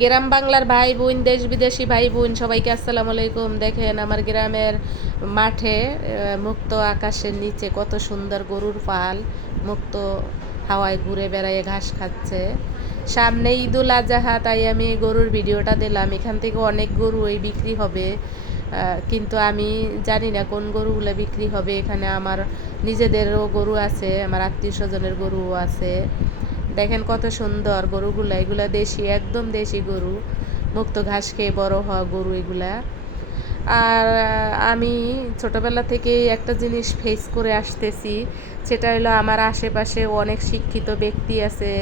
গ্রাম বাংলার ভাই বোন, দেশ বিদেশি ভাই বোন সবাইকে আসসালামু আলাইকুম। দেখেন আমার গ্রামের মাঠে মুক্ত আকাশের নিচে কত সুন্দর গরুর পাল মুক্ত হাওয়ায় ঘুরে বেড়ায় ঘাস খাচ্ছে। সামনে ঈদুল আজহা, তাই আমি গরুর ভিডিওটা দিলাম। এখান থেকে অনেক গরু এই বিক্রি হবে, কিন্তু আমি জানি না কোন গরুগুলো বিক্রি হবে। এখানে আমার নিজেদেরও গরু আছে, আমার আত্মীয় স্বজনের গরুও আছে। দেখেন কত সুন্দর গরুগুলা, এগুলা দেশি, একদম দেশি গরু, মুক্ত ঘাস খেয়ে বড় হওয়া গরু এগুলা। আর আমি ছোটবেলা থেকেই একটা জিনিস ফেস করে আসতেছি, সেটা হলো আমার আশেপাশে অনেক শিক্ষিত ব্যক্তি আছে,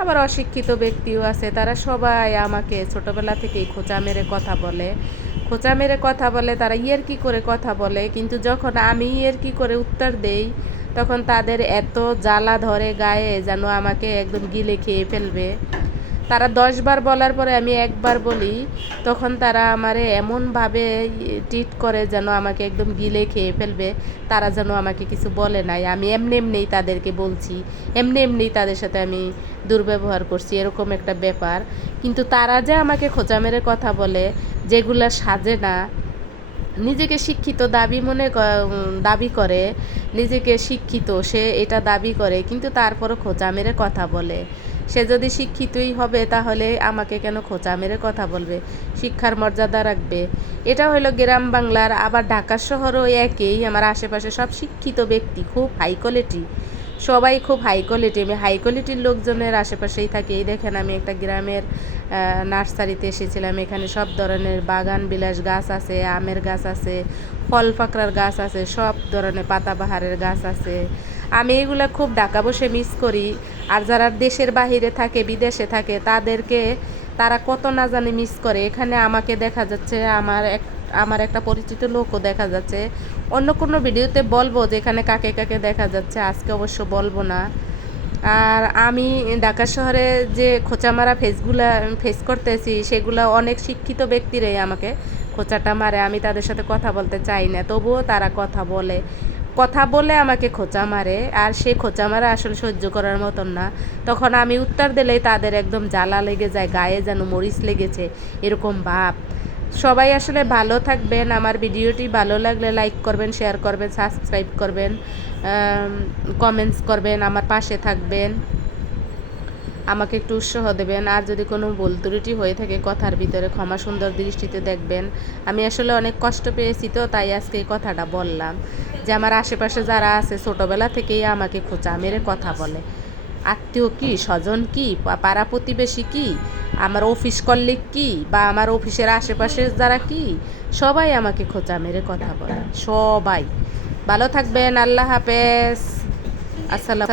আবার অশিক্ষিত ব্যক্তিও আছে। তারা সবাই আমাকে ছোটবেলা থেকেই খোঁচা মেরে কথা বলে, খোঁচা মেরে কথা বলে, তারা ইয়ার্কি করে কথা বলে। কিন্তু যখন আমি ইয়ার্কি করে উত্তর দেই, তখন তাদের এত জ্বালা ধরে গায়ে যেন আমাকে একদম গিলে খেয়ে ফেলবে। তারা 10 বার বলার পরে আমি একবার বলি, তখন তারা আমারে এমনভাবে ট্রিট করে যেন আমাকে একদম গিলে খেয়ে ফেলবে। তারা যেন আমাকে কিছু বলে নাই, আমি এমনি এমনিই তাদেরকে বলছি, এমনি এমনিই তাদের সাথে আমি দুর্ব্যবহার করছি, এরকম একটা ব্যাপার। কিন্তু তারা যে আমাকে খোঁচা মেরে কথা বলে, যেগুলা সাজে না, নিজেকে শিক্ষিত দাবি করে, নিজেকে শিক্ষিত সে এটা দাবি করে, কিন্তু তারপরও খোঁচা মেরে কথা বলে। সে যদি শিক্ষিতই হবে তাহলে আমাকে কেন খোঁচা মেরে কথা বলবে? শিক্ষার মর্যাদা রাখবে। এটা হলো গ্রাম বাংলার। আবার ঢাকা শহরও একই, আমার আশেপাশে সব শিক্ষিত ব্যক্তি, খুব হাই কোয়ালিটি, সবাই খুব হাই কোয়ালিটি। আমি হাই কোয়ালিটির লোকজনের আশেপাশেই থাকি। এই দেখেন, আমি একটা গ্রামের নার্সারিতে এসেছিলাম। এখানে সব ধরনের বাগান বিলাস গাছ আছে, আমের গাছ আছে, ফল পাকড়ার গাছ আছে, সব ধরনের পাতাবাহারের গাছ আছে। আমি এগুলো খুব ঢাকা বসে মিস করি। আর যারা দেশের বাহিরে থাকে, বিদেশে থাকে, তারা কত না জানি মিস করে। এখানে আমাকে দেখা যাচ্ছে, আমার একটা পরিচিত লোকও দেখা যাচ্ছে। অন্য কোনো ভিডিওতে বলবো যে এখানে কাকে কাকে দেখা যাচ্ছে, আজকে অবশ্য বলবো না। আর আমি ঢাকা শহরে যে খোঁচা মারা ফেস করতেছি, সেগুলো অনেক শিক্ষিত ব্যক্তিরাই আমাকে খোঁচাটা মারে। আমি তাদের সাথে কথা বলতে চাই না, তবুও তারা কথা বলে আমাকে খোঁচা মারে। আর সেই খোঁচা মারা আসলে সহ্য করার মতন না। তখন আমি উত্তর দিলেই তাদের একদম জ্বালা লেগে যায়, গায়ে যেন মরিচ লেগেছে, এরকম ভাব। সবাই আসলে ভালো থাকবেন। আমার ভিডিওটি ভালো লাগলে লাইক করবেন, শেয়ার করবেন, সাবস্ক্রাইব করবেন, কমেন্টস করবেন, আমার পাশে থাকবেন, আমাকে একটু উৎসাহ দেবেন। আর যদি কোনো ভুল ত্রুটি হয়ে থাকে কথার ভিতরে, ক্ষমা সুন্দর দৃষ্টিতে দেখবেন। আমি আসলে অনেক কষ্ট পেয়েছি, তো তাই আজকে এই কথাটা বললাম যে আমার আশেপাশে যারা আছে ছোটোবেলা থেকেই আমাকে খোঁচা মেরে কথা বলে। আত্মীয় কি, স্বজন কি, পাড়া প্রতিবেশী কি, আমার অফিস কলিগ কি, বা আমার অফিসের আশেপাশের যারা কি, সবাই আমাকে খোঁচা মেরে কথা বলে। সবাই ভালো থাকবেন। আল্লাহ হাফেজ। আসসালাম।